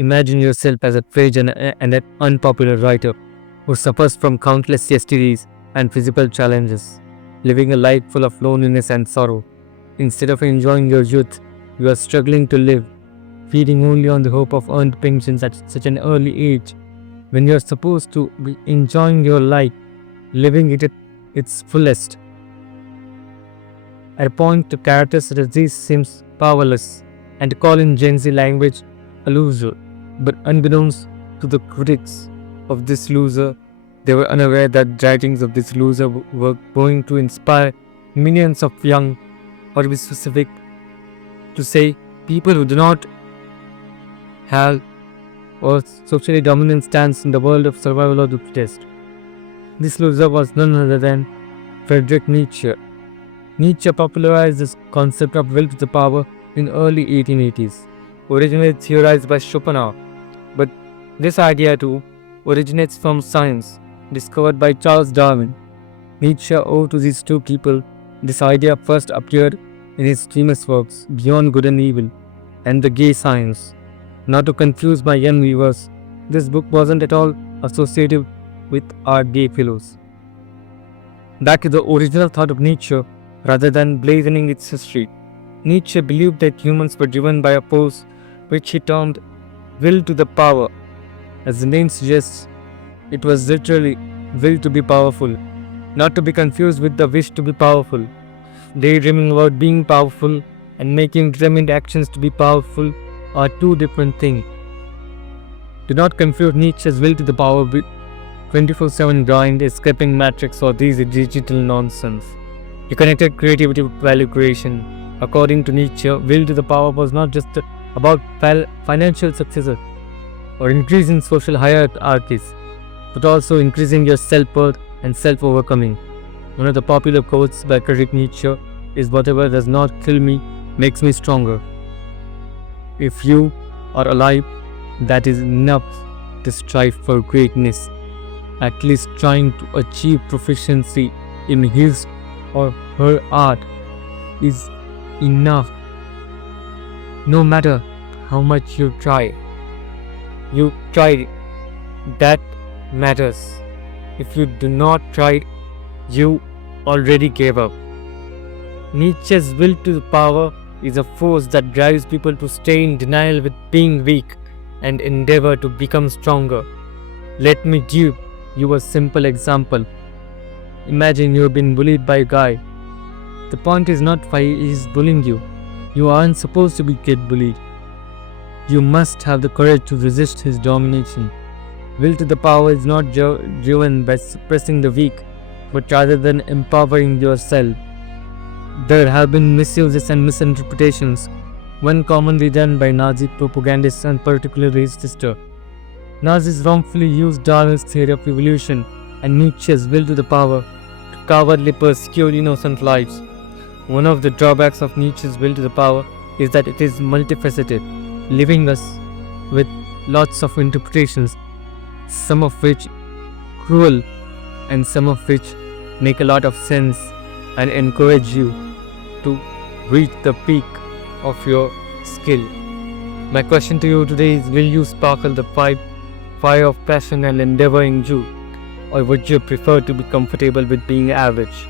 Imagine yourself as a tragic and an unpopular writer who suffers from countless yesterdays and physical challenges, living a life full of loneliness and sorrow. Instead of enjoying your youth, you are struggling to live, feeding only on the hope of earned pensions at such an early age, when you are supposed to be enjoying your life, living it at its fullest. At a point, the character such as this seems powerless and call in Gen Z language a loser. But unbeknownst to the critics of this loser, they were unaware that writings of this loser were going to inspire millions of young, or to be specific, to say people who do not have or socially dominant stance in the world of survival or the fittest. This loser was none other than Friedrich Nietzsche. Nietzsche popularized this concept of will to the power in early 1880s, originally theorized by Schopenhauer. But this idea too originates from science, discovered by Charles Darwin. Nietzsche owed to these two people. This idea first appeared in his famous works Beyond Good and Evil and The Gay Science. Not to confuse my young viewers, this book wasn't at all associated with our gay fellows. Back to the original thought of Nietzsche, rather than blazoning its history, Nietzsche believed that humans were driven by a force which he termed will to the power. As the name suggests, it was literally will to be powerful, not to be confused with the wish to be powerful. Daydreaming about being powerful and making determined actions to be powerful are two different things. Do not confuse Nietzsche's will to the power with 24/7 grind, escaping matrix, or these digital nonsense. He connected creativity with value creation. According to Nietzsche, will to the power was not just about financial success or increasing social hierarchies, but also increasing your self-worth and self-overcoming. One of the popular quotes by Friedrich Nietzsche is, "Whatever does not kill me makes me stronger." If you are alive, that is enough to strive for greatness. At least trying to achieve proficiency in his or her art is enough. No matter how much you try, that matters. If you do not try, you already gave up. Nietzsche's will to the power is a force that drives people to stay in denial with being weak and endeavor to become stronger. Let me give you a simple example. Imagine you have been bullied by a guy. The point is not why he is bullying you. You aren't supposed to get bullied. You must have the courage to resist his domination. Will to the power is not driven by suppressing the weak, but rather than empowering yourself. There have been misuses and misinterpretations, one commonly done by Nazi propagandists and particularly his sister. Nazis wrongfully used Darwin's theory of evolution and Nietzsche's will to the power to cowardly persecute innocent lives. One of the drawbacks of Nietzsche's will to the power is that it is multifaceted, leaving us with lots of interpretations, some of which cruel and some of which make a lot of sense and encourage you to reach the peak of your skill. My question to you today is, will you sparkle the fire of passion and endeavor in you, or would you prefer to be comfortable with being average?